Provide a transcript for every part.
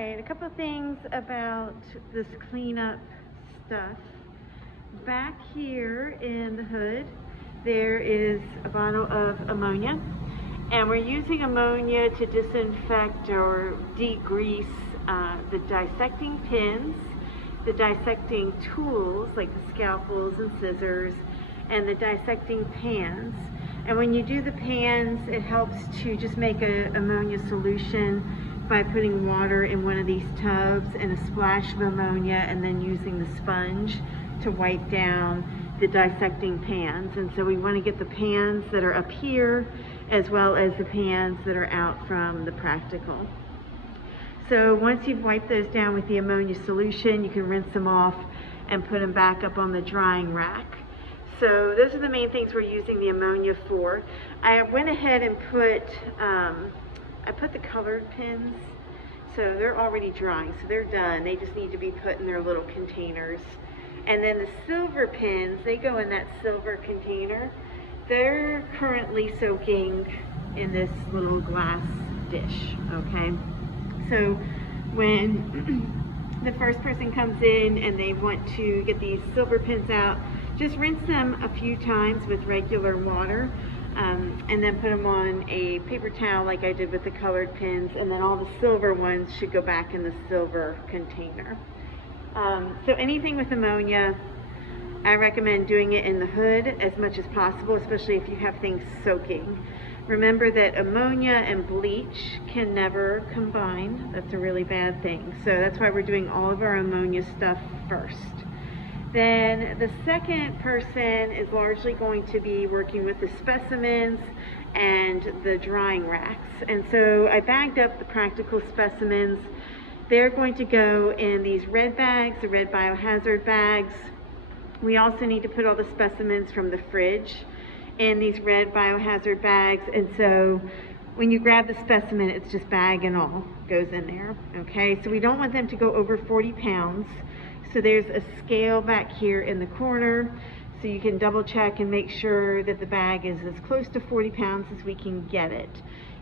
right, a couple of things about this cleanup stuff. Back here in the hood, there is a bottle of ammonia, and we're using ammonia to disinfect or degrease the dissecting pins, the dissecting tools like the scalpels and scissors, and the dissecting pans. And when you do the pans, it helps to just make an ammonia solution by putting water in one of these tubs and a splash of ammonia, and then using the sponge to wipe down the dissecting pans. And so we want to get the pans that are up here as well as the pans that are out from the practical. So once you've wiped those down with the ammonia solution, you can rinse them off and put them back up on the drying rack. So those are the main things we're using the ammonia for. I went ahead and put the colored pins, so they're already drying, so they're done. They just need to be put in their little containers. And then the silver pins, they go in that silver container. They're currently soaking in this little glass dish, okay? So when the first person comes in and they want to get these silver pins out, just rinse them a few times with regular water, and then put them on a paper towel like I did with the colored pins, and then all the silver ones should go back in the silver container. So anything with ammonia, I recommend doing it in the hood as much as possible, especially if you have things soaking. Remember that ammonia and bleach can never combine. That's a really bad thing. So that's why we're doing all of our ammonia stuff first. Then the second person is largely going to be working with the specimens and the drying racks. And so I bagged up the practical specimens. They're going to go in these red bags, the red biohazard bags. We also need to put all the specimens from the fridge in these red biohazard bags. And so when you grab the specimen, it's just bag and all goes in there, okay? So we don't want them to go over 40 pounds. So there's a scale back here in the corner, so you can double check and make sure that the bag is as close to 40 pounds as we can get it.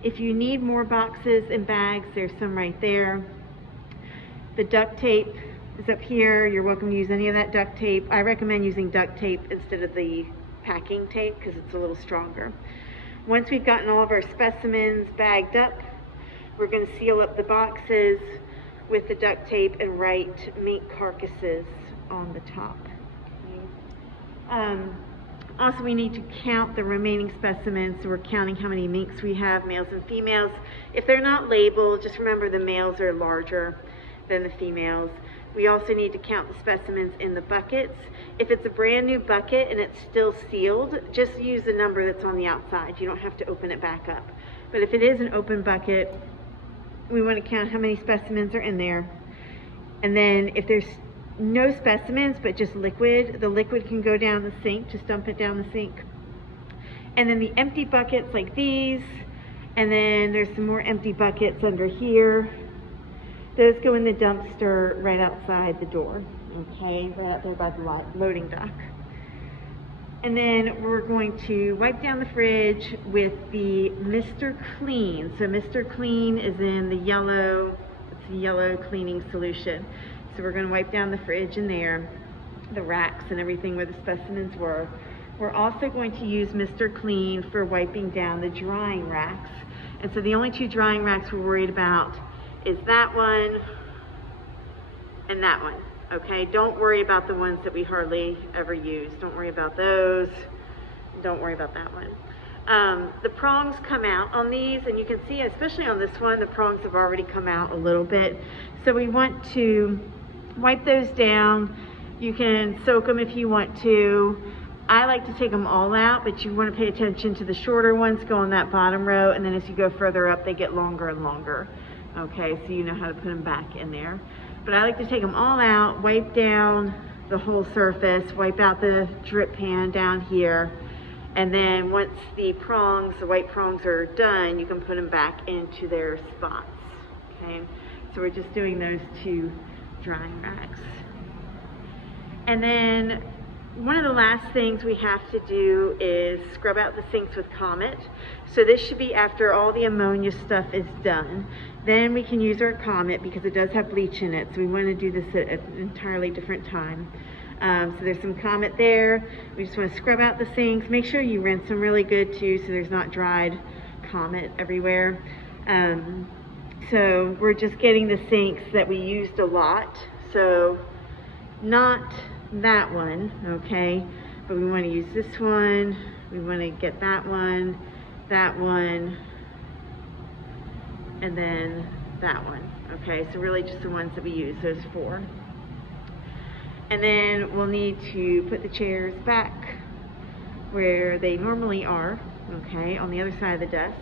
If you need more boxes and bags, there's some right there. The duct tape is up here. You're welcome to use any of that duct tape. I recommend using duct tape instead of the packing tape because it's a little stronger. Once we've gotten all of our specimens bagged up, we're going to seal up the boxes with the duct tape and write mink carcasses on the top. Okay. Also, we need to count the remaining specimens, so we're counting how many minks we have, males and females. If they're not labeled, just remember the males are larger than the females. We also need to count the specimens in the buckets. If it's a brand new bucket and it's still sealed, just use the number that's on the outside. You don't have to open it back up. But if it is an open bucket, we want to count how many specimens are in there. And then if there's no specimens but just liquid, the liquid can go down the sink. Just dump it down the sink. And then the empty buckets like these, and then there's some more empty buckets under here. Those go in the dumpster right outside the door, okay, right out there by the loading dock. And then we're going to wipe down the fridge with the Mr. Clean. So Mr. Clean is in the yellow, it's a yellow cleaning solution. So we're going to wipe down the fridge in there, the racks and everything where the specimens were. We're also going to use Mr. Clean for wiping down the drying racks. And so the only two drying racks we're worried about is that one and that one. Okay, don't worry about the ones that we hardly ever use. Don't worry about those. Don't worry about that one. The prongs come out on these, and you can see, especially on this one, the prongs have already come out a little bit. So we want to wipe those down. You can soak them if you want to. I like to take them all out, but you want to pay attention to the shorter ones go on that bottom row, and then as you go further up, they get longer and longer. Okay, so you know how to put them back in there. But I like to take them all out, wipe down the whole surface, wipe out the drip pan down here, and then once the prongs, the white prongs are done, you can put them back into their spots. Okay, so we're just doing those two drying racks. And then one of the last things we have to do is scrub out the sinks with Comet. So this should be after all the ammonia stuff is done. Then we can use our Comet because it does have bleach in it. So we want to do this at an entirely different time. So there's some Comet there. We just want to scrub out the sinks. Make sure you rinse them really good too so there's not dried Comet everywhere. So we're just getting the sinks that we used a lot. So not that one, okay, but we want to use this one, we want to get that one, and then that one, okay, so really just the ones that we use, those 4. And then we'll need to put the chairs back where they normally are, okay, on the other side of the desk.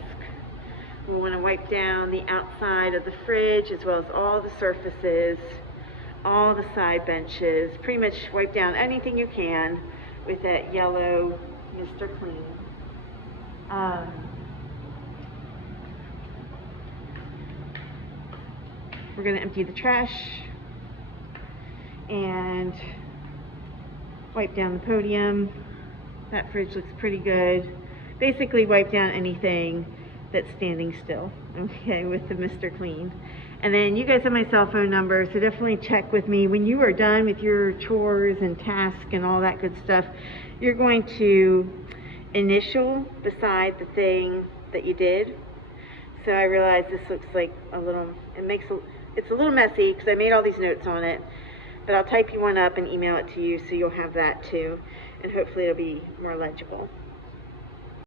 We'll want to wipe down the outside of the fridge as well as all the surfaces, all the side benches, pretty much wipe down anything you can with that yellow Mr. Clean. We're going to empty the trash and wipe down the podium. That fridge looks pretty good. Basically wipe down anything that's standing still, okay, with the Mr. Clean. And then you guys have my cell phone number, so definitely check with me. When you are done with your chores and tasks and all that good stuff, you're going to initial beside the thing that you did. So I realize this looks like a little, it's a little messy because I made all these notes on it, but I'll type you one up and email it to you so you'll have that too, and hopefully it'll be more legible.